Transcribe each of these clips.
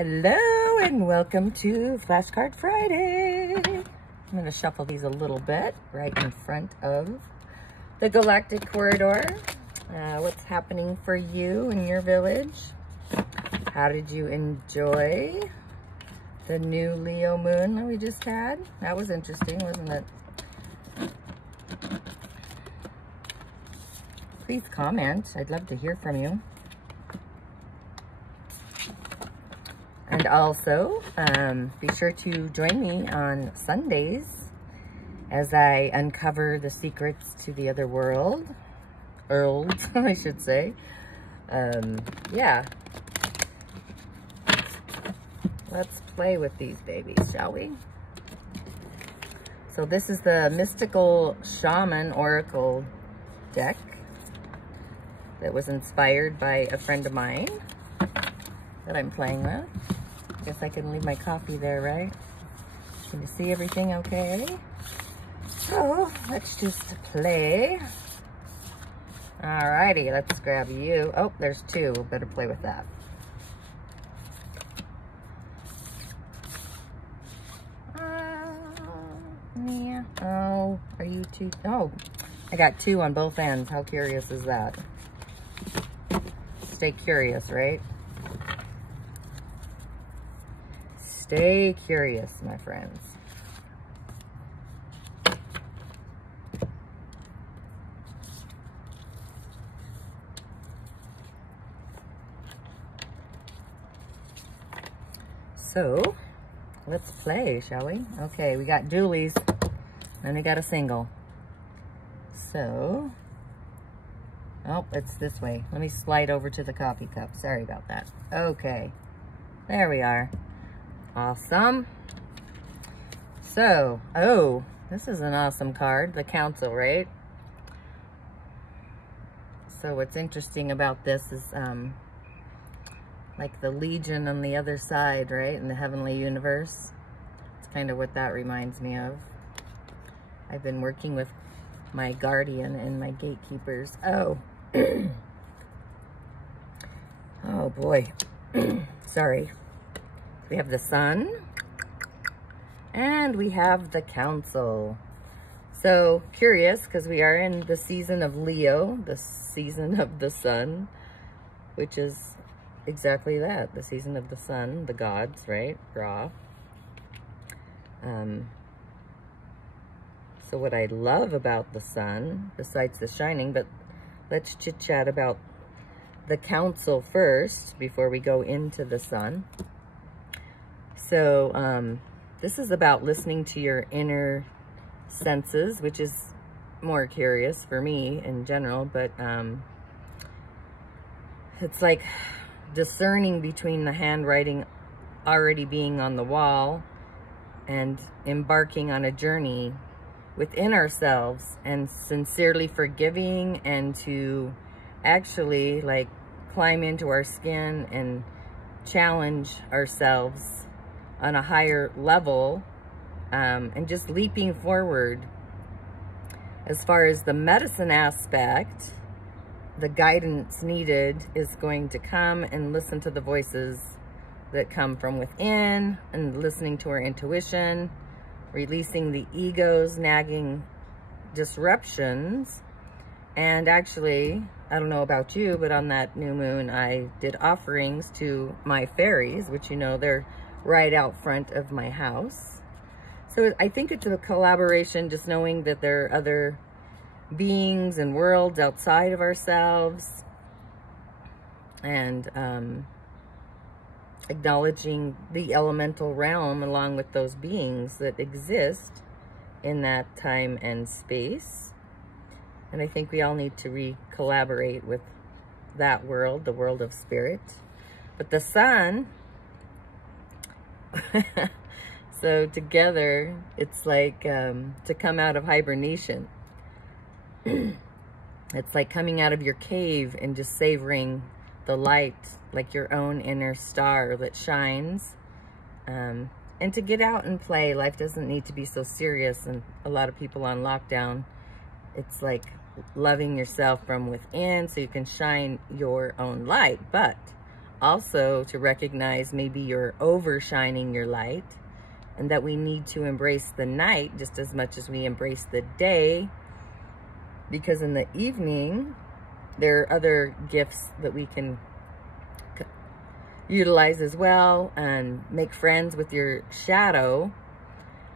Hello and welcome to Flashcard Friday. I'm going to shuffle these a little bit right in front of the Galactic Corridor. What's happening for you in your village? How did you enjoy the new Leo moon that we just had? That was interesting, wasn't it? Please comment. I'd love to hear from you. And also, be sure to join me on Sundays as I uncover the secrets to the other world. I should say. Yeah. Let's play with these babies, shall we? So this is the Mystical Shaman Oracle deck that was inspired by a friend of mine that I'm playing with. Guess I can leave my coffee there, right? Can you see everything okay? So let's just play. Alrighty, let's grab you. Oh, there's two. Better play with that. Yeah. Oh, are you two? Oh, I got two on both ends. How curious is that? Stay curious, right? Stay curious, my friends. So, let's play, shall we? Okay, we got dualies, and we got a single. So, oh, it's this way. Let me slide over to the coffee cup. Sorry about that. Okay, there we are. Awesome. So, oh, this is an awesome card, the Council, right? So what's interesting about this is like the Legion on the other side, right? In the heavenly universe. It's kind of what that reminds me of. I've been working with my guardian and my gatekeepers. Oh. Oh boy. Sorry. We have the Sun, and we have the Council. So, curious, because we are in the season of Leo, the season of the Sun, which is exactly that, the season of the Sun, the gods, right? Ra. So what I love about the Sun, besides the shining, but let's chit-chat about the Council first, before we go into the Sun. So, this is about listening to your inner senses, which is more curious for me in general, but it's like discerning between the handwriting already being on the wall and embarking on a journey within ourselves and sincerely forgiving, and to actually like climb into our skin and challenge ourselves on a higher level, and just leaping forward. As far as the medicine aspect, the guidance needed is going to come and listen to the voices that come from within, and listening to our intuition, releasing the ego's nagging disruptions. And actually, I don't know about you, but on that new moon, I did offerings to my fairies, which, you know, they're right out front of my house. So I think it's a collaboration, just knowing that there are other beings and worlds outside of ourselves, and acknowledging the elemental realm along with those beings that exist in that time and space. And I think we all need to collaborate with that world, the world of spirit. But the Sun, so together, it's like to come out of hibernation. It's like coming out of your cave and just savoring the light, like your own inner star that shines. And to get out and play. Life doesn't need to be so serious. And a lot of people on lockdown, it's like loving yourself from within so you can shine your own light. But also to recognize maybe you're overshining your light, and that we need to embrace the night just as much as we embrace the day, because in the evening there are other gifts that we can utilize as well, and make friends with your shadow,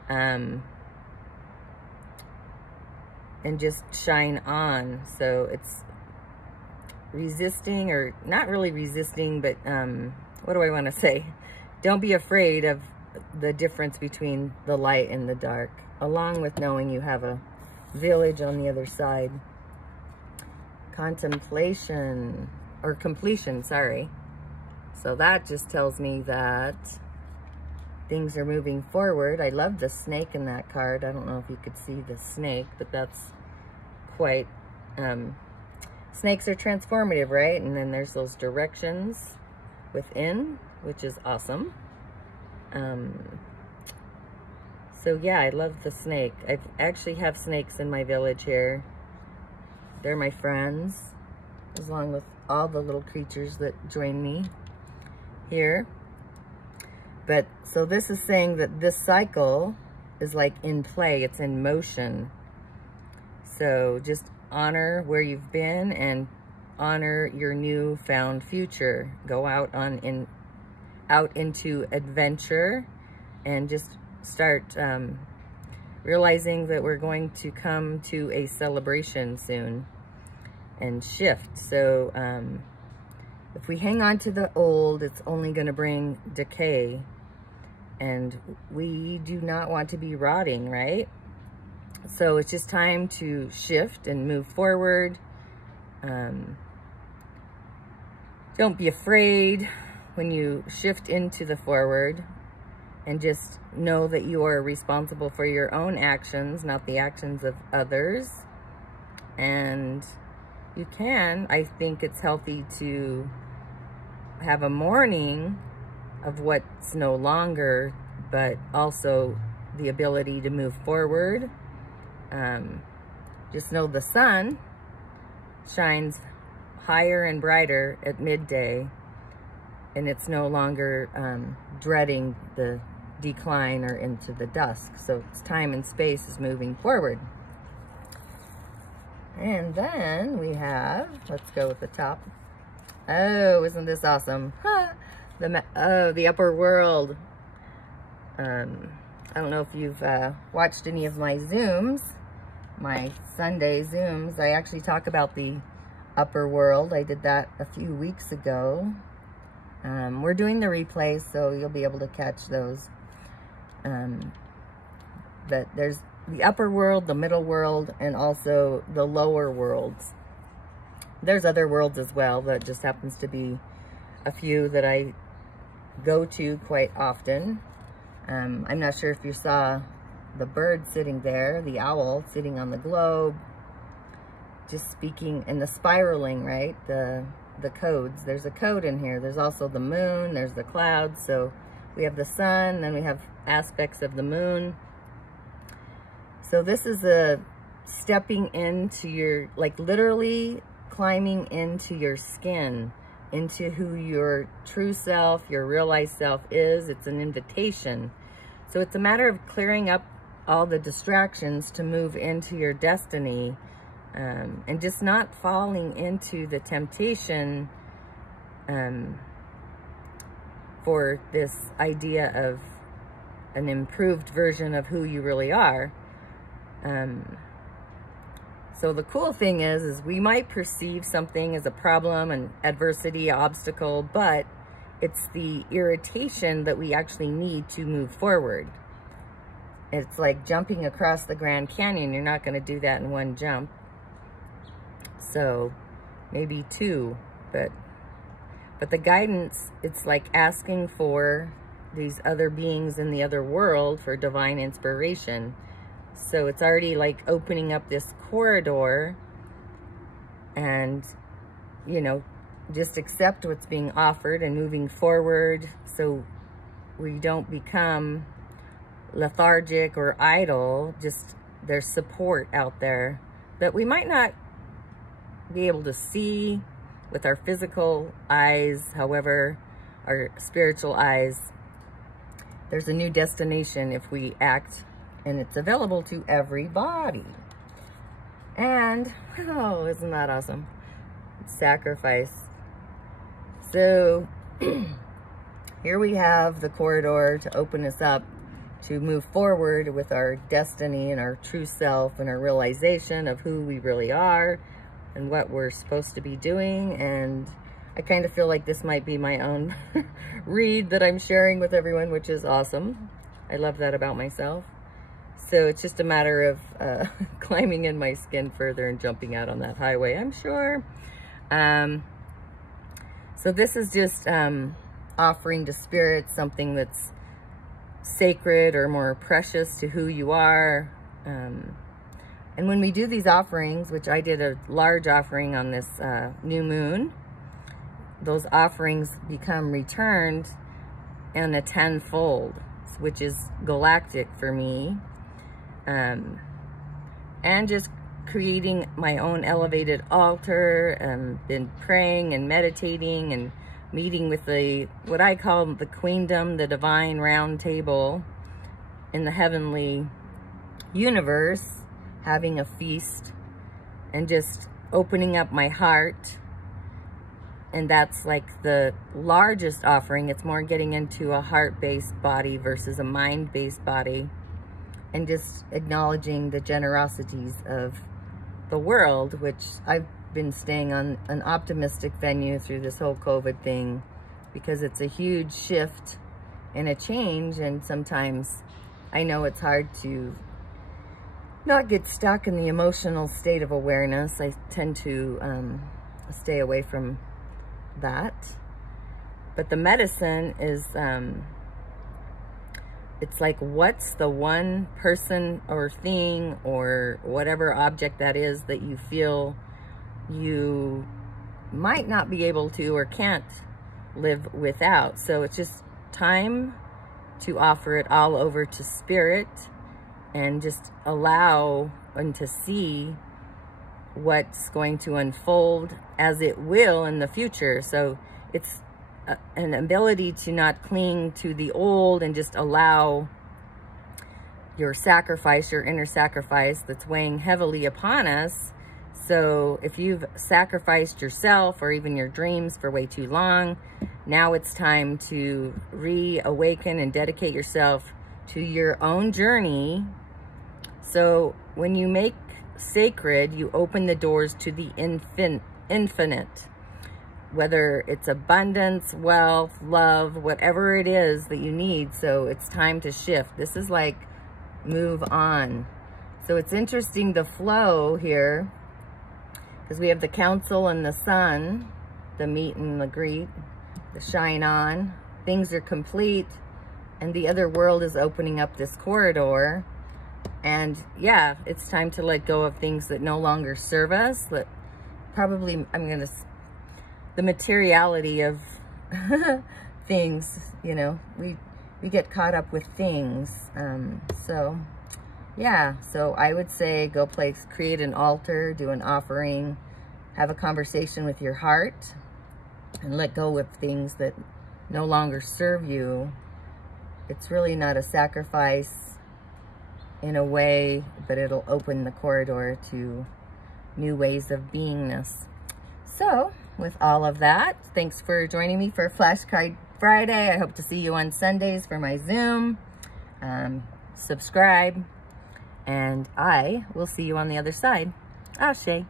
and just shine on. So it's resisting, or not really resisting, but what do I want to say? Don't be afraid of the difference between the light and the dark, along with knowing you have a village on the other side. Contemplation, or completion, sorry. So that just tells me that things are moving forward. I love the snake in that card. I don't know if you could see the snake, but that's quite, snakes are transformative, right? And then there's those directions within, which is awesome. So yeah, I love the snake. I actually have snakes in my village here. They're my friends, along with all the little creatures that join me here. But so this is saying that this cycle is like in play, it's in motion. So just honor where you've been and honor your newfound future. Go out into adventure, and just start realizing that we're going to come to a celebration soon and shift. So if we hang on to the old, it's only going to bring decay, and we do not want to be rotting, right? So it's just time to shift and move forward. Don't be afraid when you shift into the forward, and just know that you are responsible for your own actions, not the actions of others. And you can, I think it's healthy to have a mourning of what's no longer, but also the ability to move forward. Just know the sun shines higher and brighter at midday, and it's no longer dreading the decline or into the dusk. So it's time and space is moving forward. And then we have, let's go with the top. Oh, isn't this awesome? The upper world. I don't know if you've watched any of my Zooms, my Sunday Zooms. I actually talk about the upper world. I did that a few weeks ago. We're doing the replays, so you'll be able to catch those. But there's the upper world, the middle world, and also the lower worlds. There's other worlds as well, that just happens to be a few that I go to quite often. I'm not sure if you saw the bird sitting there, the owl sitting on the globe, just speaking, and the spiraling, right? The codes. There's a code in here. There's also the moon, there's the clouds. So we have the sun, then we have aspects of the moon. So this is a stepping into your, like literally climbing into your skin, into who your true self, your realized self is. It's an invitation. So it's a matter of clearing up all the distractions to move into your destiny, and just not falling into the temptation for this idea of an improved version of who you really are. So the cool thing is we might perceive something as a problem, an adversity, obstacle, but it's the irritation that we actually need to move forward. It's like jumping across the Grand Canyon. You're not going to do that in one jump. So maybe two, but the guidance, it's like asking for these other beings in the other world for divine inspiration. So it's already like opening up this corridor, and, you know, just accept what's being offered and moving forward, so we don't become lethargic or idle. Just there's support out there that we might not be able to see, with our physical eyes, however, our spiritual eyes. There's a new destination if we act, and it's available to everybody. And, oh, isn't that awesome? Sacrifice. So, here we have the corridor to open us up to move forward with our destiny and our true self and our realization of who we really are and what we're supposed to be doing. And I kind of feel like this might be my own read that I'm sharing with everyone, which is awesome. I love that about myself. So it's just a matter of climbing in my skin further and jumping out on that highway, I'm sure. So this is just offering to spirit something that's sacred or more precious to who you are. And when we do these offerings, which I did a large offering on this new moon, those offerings become returned in a tenfold, which is galactic for me. And just creating my own elevated altar, and been praying and meditating and meeting with the, what I call the queendom, the divine round table in the heavenly universe, having a feast and just opening up my heart. And that's like the largest offering. It's more getting into a heart-based body versus a mind-based body, and just acknowledging the generosities of the world, which I've been staying on an optimistic venue through this whole COVID thing, because it's a huge shift and a change. And sometimes I know it's hard to not get stuck in the emotional state of awareness. I tend to stay away from that. But the medicine is, it's like, what's the one person or thing or whatever object that is that you feel you might not be able to or can't live without. So it's just time to offer it all over to spirit and just allow and to see what's going to unfold as it will in the future. So it's an ability to not cling to the old and just allow your sacrifice, your inner sacrifice that's weighing heavily upon us. So if you've sacrificed yourself or even your dreams for way too long, now it's time to reawaken and dedicate yourself to your own journey. So when you make sacred, you open the doors to the infinite, whether it's abundance, wealth, love, whatever it is that you need. So it's time to shift. This is like move on. So it's interesting, the flow here, because we have the council and the sun, the meet and the greet, the shine on. Things are complete, and the other world is opening up this corridor. And yeah, it's time to let go of things that no longer serve us. That probably, the materiality of things, you know, we get caught up with things. So yeah, so I would say go create an altar, do an offering, have a conversation with your heart, and let go of things that no longer serve you. It's really not a sacrifice in a way, but it'll open the corridor to new ways of beingness. So with all of that, thanks for joining me for Flash Card Friday. I hope to see you on Sundays for my Zoom. Subscribe, and I will see you on the other side. Ashe.